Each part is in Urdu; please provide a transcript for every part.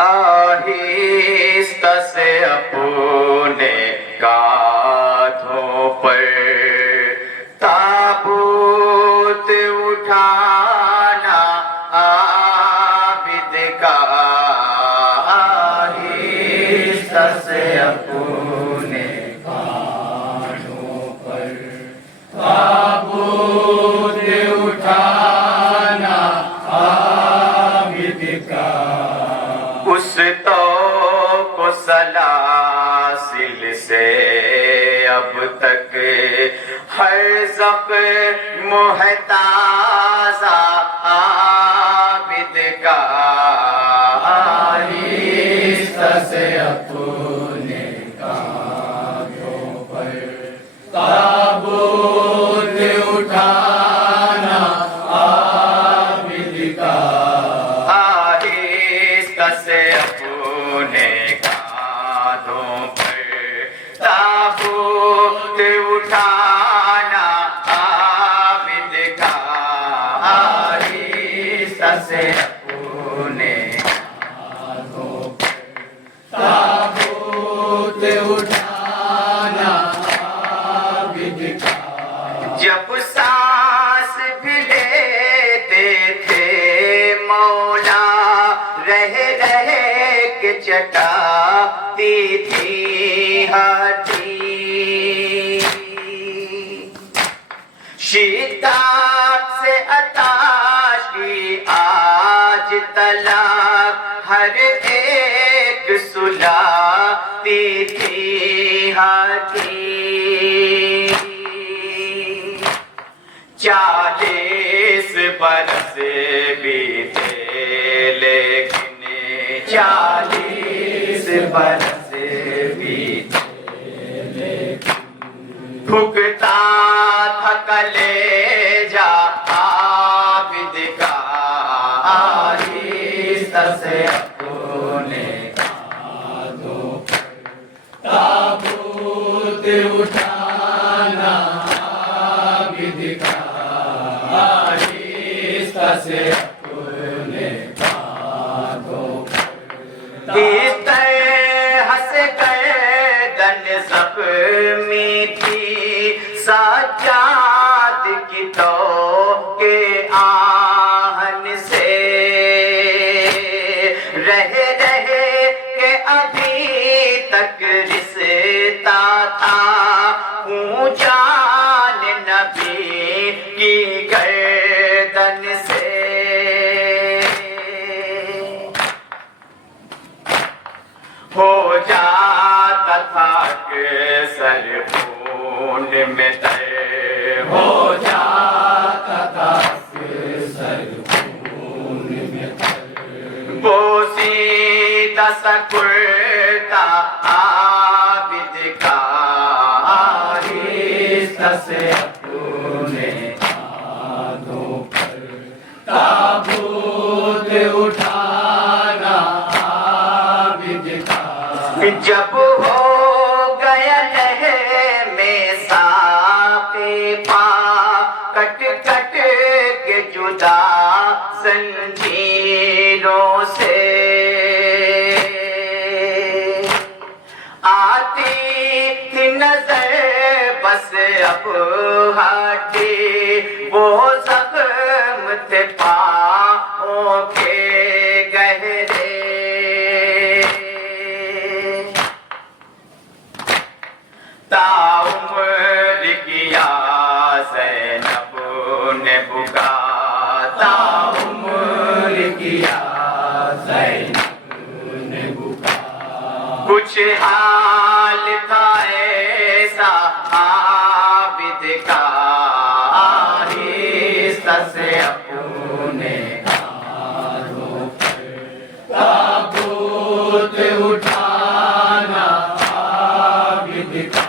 آہستہ سے اپنے کاندھوں پر تابوت اٹھانا عابد کا، آہستہ سے اپنے کاندھوں پر تابوت اٹھانا عابد کا، اس توق و سلاسل سے اب تک ہر زخم ہے تازہ عابد کا، آہستہ سے اپنے کاندھوں پر تابوت اٹھانا عابد کا، آہستہ سے اپنے کاندھوں پر تابوت اٹھانا عابد کا، آہستہ سے اپنے کاندھوں پر تابوت اٹھانا عابد کا، جب سانس بھی لیتے تھے مولا رہ کے چٹاتی تھی ہاتھی، شدت سے عطاشی آج طلب ہر ایک سلاتی تھی ہاتھی، 40 برس بیتے لیکن 40 برس بیتے لیکن پھکتا تھا کلیجہ عابد کا، آہستہ سے اپنے کاندھوں پر تابوت اٹھانا عابد کا، آہستہ سے اپنے کاندھوں پر، اس طرح سے گردن زخمی تھی سجاد کی تو کے آہن سے، رہ کے ابھی تک رستا تھا جان نبی کی گردن سے، ہو جاتا تھا کہ سر خون میں تر، ہو جاتا تھا کہ سر خون میں تر، بوسیدہ سا کرتا عابد کا، آہستہ سے اپنے کاندھوں پر تابوت اٹھانا عابد کا، جب ہو گیا لہر میں ساقِ پا کٹ کٹ کے جدا زنجیروں سے، آتی تھی نظر بس اب ہٹی وہ زخم تھے پاؤں کے گہرے، تاعمر کیا زینب نے بکا، تاعمر کیا زینب نے بکا، کچھ حال تھا ایسا عابد کا، آہستہ سے اپنے کاندھوں پر تابوت اٹھانا عابد کا،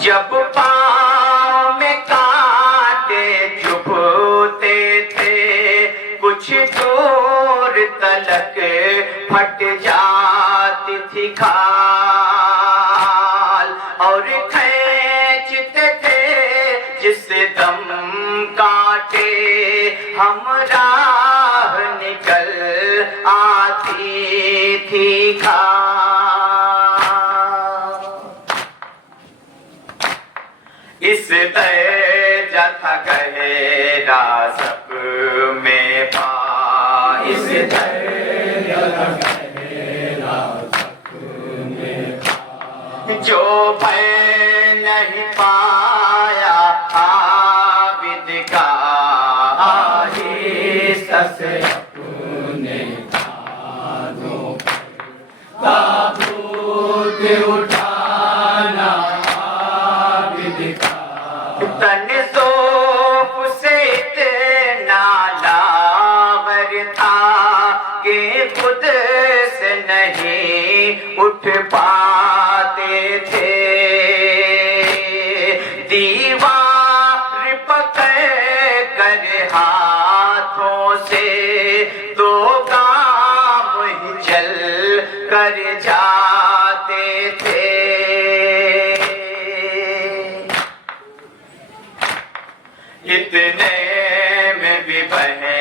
جب پاؤں میں کانٹے چبھتے تھے کچھ دور تلک پھٹ جاتی تھی کھال، اور کھینچتے تھے جس دم کانٹے ہمراہ نکل آتی تھی اس درجہ تھا گہرا سب میں پا اس درجہ تھا گہرا سب میں پا جو بھر نہیں پایا عابد کا آہستہ سے اپنے کانوں پر تابوت اٹھانا تن ذوف سے اتنا لاغر تھا کہ خود سے نہیں اٹھ پاتے تھے دیوار پکڑ کر ہاتھوں سے دو گام ہی چل کر جاتے تھے اتنے میں بھی بہنے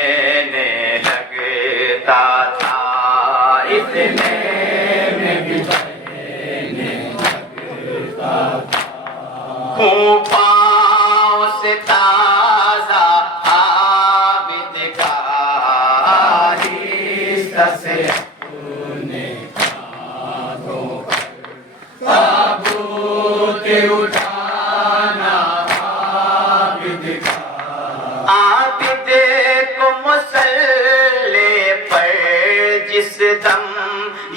لگتا تھا اتنے میں بھی بہنے لگتا تھا خون پاؤں سے تازہ عابد کا آہستہ سے اپنے کانوں پر تابوت اٹھانا عابد کو مصلی پر جس دم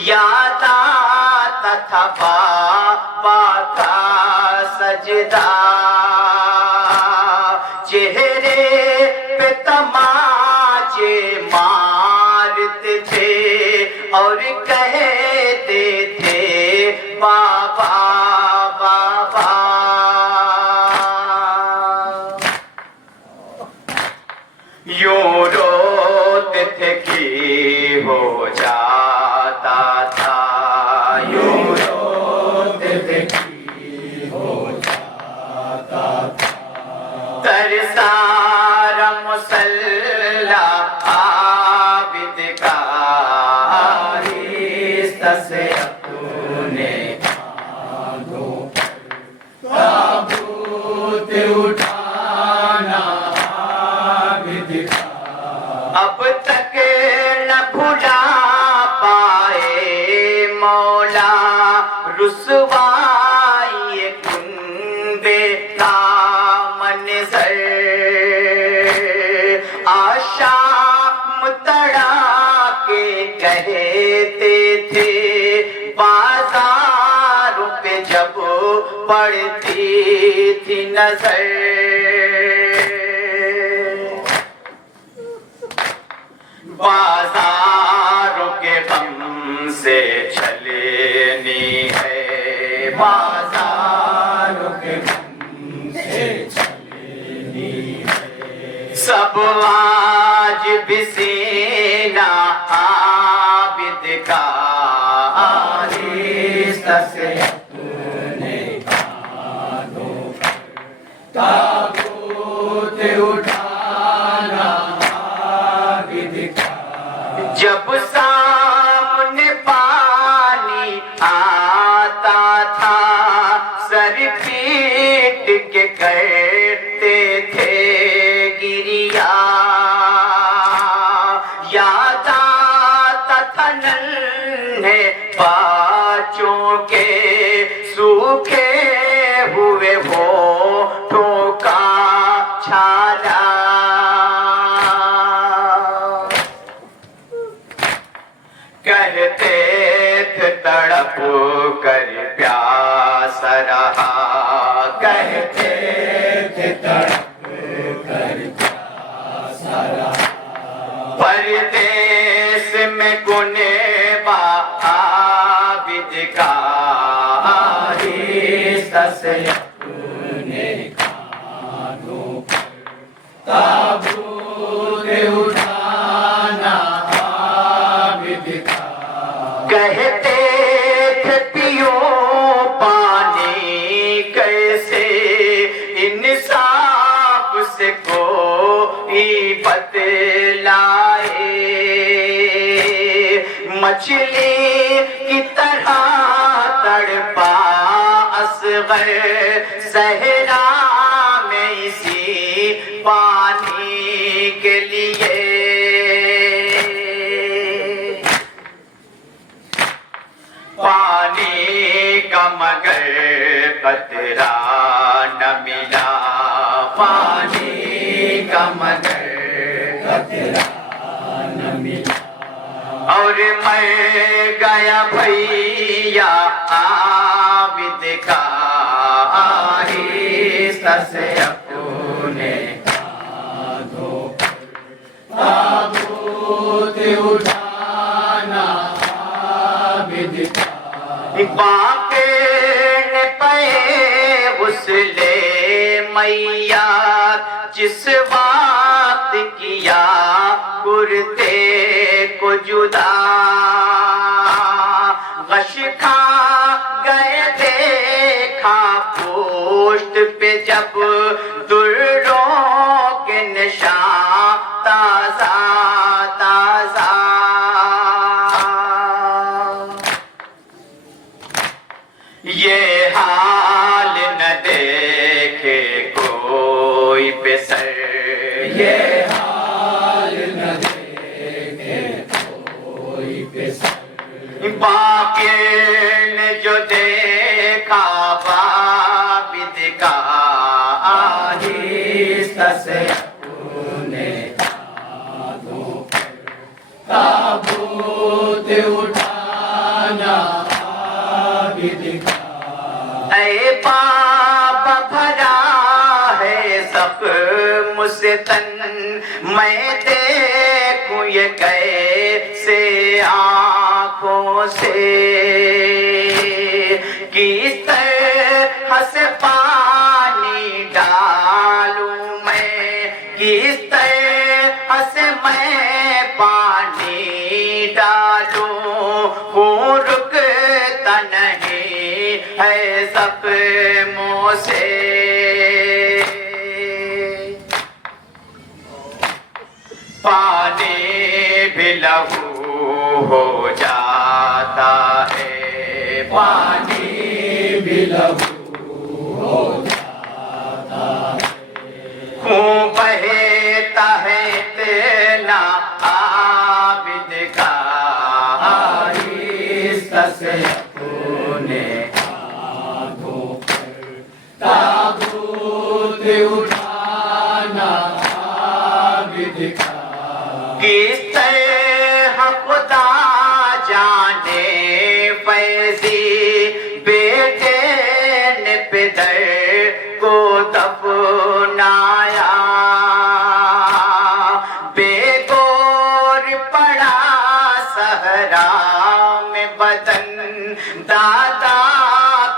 یاد آتا تھا بابا کا سجدہ چہرے پہ تماچے مارتے تھے اور کہتے تھے بابا بابا یوں روتے تھے کہ ہو جاتا تھا یوں روتے تھے کہ ہو جاتا تھا ترسارا مسلح عابد کا آہستہ سے اپنے کانوں پر تابوت اٹھانا اب تک نہ بھلا پائے مولا رسوائی کندے کا منظر آشام تڑا کے کہتے تھے بازاروں پہ جب پڑتی تھی نظر بازاروں کے غم سے چھلنی ہے بازاروں کے غم سے چھلنی ہے سب آج بھی سینہ عابد کا آہستہ سے اپنے کانوں پر تابوت اٹھانا جب سامنے پانی آتا تھا سر پیٹ کے کرتے تھے گریا یاد آتا تھا ننھے بچوں کے سوکھے ہوئے ہونٹوں کا چھالا کہتے تھے تڑپ کر پیاس رہا کہتے تھے تڑپ کر پیاس رہا پردیس میں گنیبا عابد کا آہستہ سے اپنے کانوں پر تابوت اٹھانا کہتے تھے پیو پانی کیسے انصاف سے کوئی بتلائے مچھلی کی طرح تڑپا اصغر صحرا میں اسی پانی کے لیے پانی کا مگر قطرہ نہ ملا پانی کا مگر قطرہ نہ ملا اور مر گیا بھیا عابد کا آہستہ سے اپنے کاندھوں پر تابوت اٹھانا عابد کا باقی نے پے غسل میات جس وقت کیا کرتے کو جدا غش کھا گئے دیکھا پوشت پہ جب دروں کے نشان تازہ تازہ یہ حال نہ دیکھے کوئی بے سر یہ حال نہ دیکھے کوئی بے سر باقی نے جو دیکھا عابد کا آہستہ سے اپنے کاندھوں پر تابوت اٹھانا عابد کا اے بابا بھرا ہے زخم سے تن میں دیکھوں یہ کیسے آنکھوں سے کس طرح سے پانی ڈالوں میں کس طرح سے میں پانی ڈالوں ہوں رکتا نہیں ہے زخموں سے پانی بھی لہو ہو جاتا ہے پانی بھی لہو ہو جاتا ہے خون بہتا ہے اتنا عابد کا آہستہ سے اپنے کاندھوں پر تابوت اٹھانا عابد کا کس طرح خدا جانے فیضی بیٹے نے پدر کو دفنایا بے گور پڑا صحرا میں بدن دادا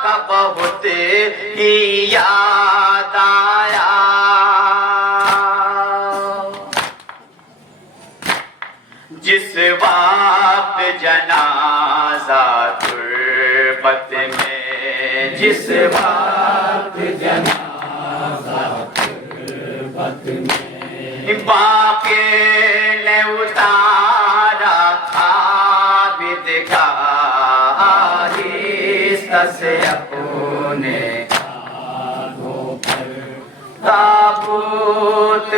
کا بہت ہی یاد آیا جس وقت جنازہ تربت میں جس وقت جنازہ تربت میں باقی نے اتارا عابد کا آہستہ سے اپنے کاندھوں پر تابوت